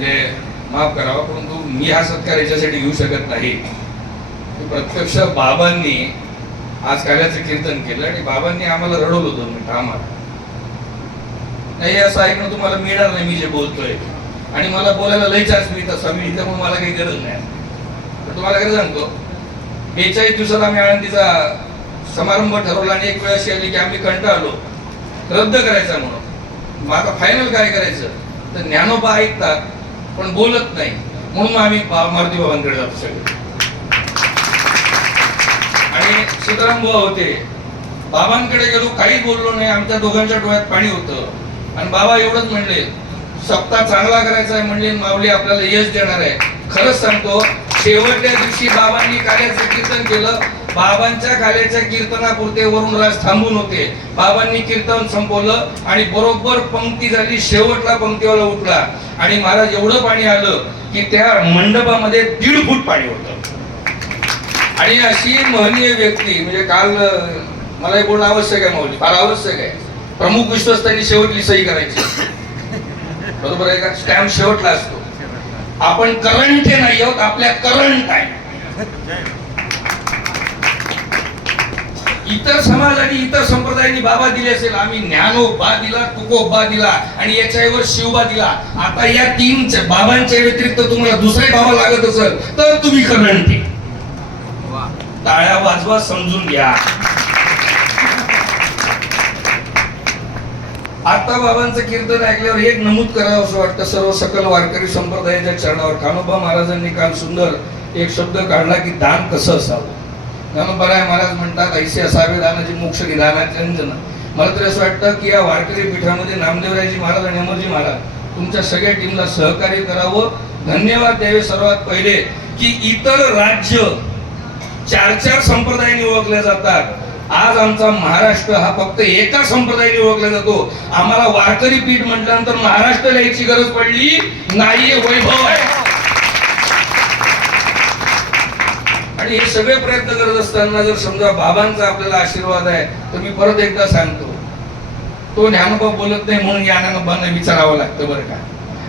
म्हणजे माफ करावा परंतु मी हा सत्कार याच्यासाठी घेऊ शकत नाही. प्रत्यक्ष बाबांनी आज काव्याचं कीर्तन केलं आणि बाबांनी आम्हाला रडवलं दोन मिनिटं आम्हाला. नाही असं ऐकणं तुम्हाला मिळणार नाही मी जे बोलतोय. आणि मला बोलायला लई चान्स मिळत असा मी इथं मला काही गरज नाही. तर तुम्हाला काय सांगतो बेचाळीस दिवसाला आम्ही आळंदीचा समारंभ ठरवला आणि एक वेळ अशी आली की आम्ही कंटाळलो. रद्द करायचा म्हणून. मग आता फायनल काय करायचं? तर ज्ञानोबा ऐकतात पण बोलत नाही. म्हणून आम्ही मारुती बाबांकडे जातो सगळे. आणि सीताराम बुवा होते. बाबांकडे गेलो काही बोललो नाही. आमच्या दोघांच्या डोळ्यात पाणी होतं. आणि बाबा एवढंच म्हणले सप्ताह चांगला करायचा आहे म्हणजे माऊली आपल्याला यश देणार आहे. खरंच सांगतो शेवटच्या दिवशी बाबांनी कार्याचं कीर्तन केलं. बाबांच्या गाल्याच्या कीर्तनापुरते वरून राज थांबून होते. बाबांनी कीर्तन संपवलं आणि बरोबर पंक्ती झाली. शेवटला पंक्तीवाला उठला. आणि महाराज एवढं पाणी आलं की त्या मंडपामध्ये दीड फूट पाणी होतं. आणि अशी महनीय व्यक्ती म्हणजे काल मला हे बोलणं आवश्यक आहे माऊली फार आवश्यक आहे. प्रमुख विश्वस्तांनी शेवटली सही करायची. बरोबर आहे का? स्टॅम्प शेवटला असतो. आपण करंट हे नाही आहोत आपल्या करंट आहे. इतर समाज आणि इतर संप्रदायांनी बाबा दिले असेल. आम्ही ज्ञानोबा दिला तुकोबा दिला आणि याच्यावर शिवबा दिला. आता या तीन बाबांच्या व्यतिरिक्त तुम्हाला दुसरे बाबा लागत असेल तर तुम्ही करंट आहे टाळ्या वाजवा समजून घ्या. आता बाबांचं कीर्तन ऐकल्यावर एक नमूद करावं असं वाटतं. सर्व सकल वारकरी संप्रदायाच्या चरणावर. कानोबा महाराजांनी काल सुंदर एक शब्द काढला की दान कसं असावं? ज्ञानोबराय महाराज म्हणतात ऐसे असावे दानाची मोक्ष दानाचे मला तरी असं वाटतं की या वारकरी पीठामध्ये नामदेवरायजी महाराज आणि अमरजी महाराज तुमच्या सगळ्या टीमला सहकार्य करावं. धन्यवाद द्यावे सर्वात पहिले की इतर राज्य चार चार संप्रदायाने ओळखले जातात. आज आमचा महाराष्ट्र हा फक्त एका संप्रदायाने ओळखला जातो. आम्हाला वारकरी पीठ म्हटल्यानंतर महाराष्ट्र लिहायची गरज पडली? नाही वैभव आहे. आणि हे सगळे प्रयत्न करत असताना जर समजा बाबांचा आपल्याला आशीर्वाद आहे तर मी परत एकदा सांगतो. तो ज्ञानोबा बोलत नाही म्हणून या ज्ञानोबांना विचारावं लागतं बरं का?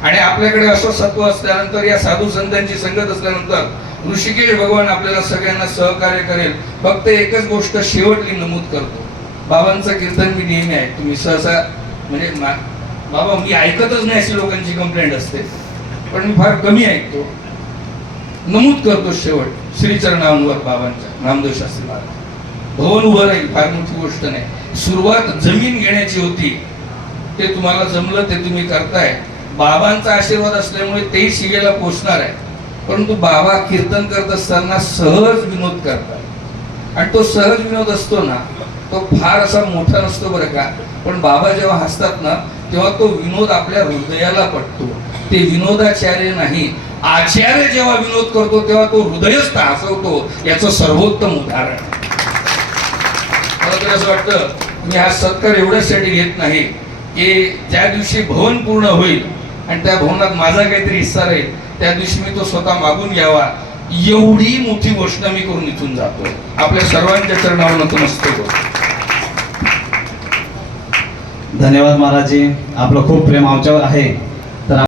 आणि आपल्याकडे असं सत्व असल्यानंतर या साधू संतांची संगत असल्यानंतर ऋषिकेश भगवान आपल्याला सगळ्यांना सहकार्य करेल. फक्त एकच गोष्ट शेवटली नमूद करतो. बाबांचं कीर्तन मी नेहमी आहे तुम्ही सहसा म्हणजे बाबा मी ऐकतच नाही अशी लोकांची कंप्लेंट असते. पण मी फार कमी ऐकतो. नमूद करतो शेवट. श्रीचरणांवर बाबांच्या नामदेव शास्त्री महाराज. भवन उभं राहील फार मोठी गोष्ट नाही. सुरुवात जमीन घेण्याची होती. ते तुम्हाला जमलं ते तुम्ही करताय. बाबांचा आशीर्वाद असल्यामुळे तेही शिगेला पोचणार आहे. परंतु बाबा कीर्तन करत असताना सहज विनोद करतात. आणि तो सहज विनोद असतो ना तो फार असा मोठा नसतो बरं का. पण बाबा जेव्हा हसतात ना तेव्हा तो विनोद आपल्या हृदयाला पटतो. ते विनोदाचार्य नाही आचार्य जेव्हा विनोद करतो तेव्हा तो हृदयच हसवतो याचं सर्वोत्तम उदाहरण. मला तरी असं वाटतं मी हा सत्कार एवढ्यासाठी घेत नाही की ज्या दिवशी भवन पूर्ण होईल आणि त्या भवनात माझा काहीतरी हिस्सा राहील त्या दिवशी मी तो स्वतः मागून घ्यावा. एवढी मोठी गोष्ट मी करून इथून जातो आपल्या सर्वांच्या चरणावर नतमस्तक असतो धन्यवाद महाराजजी आपलं खूप प्रेम आमच्यावर आहे.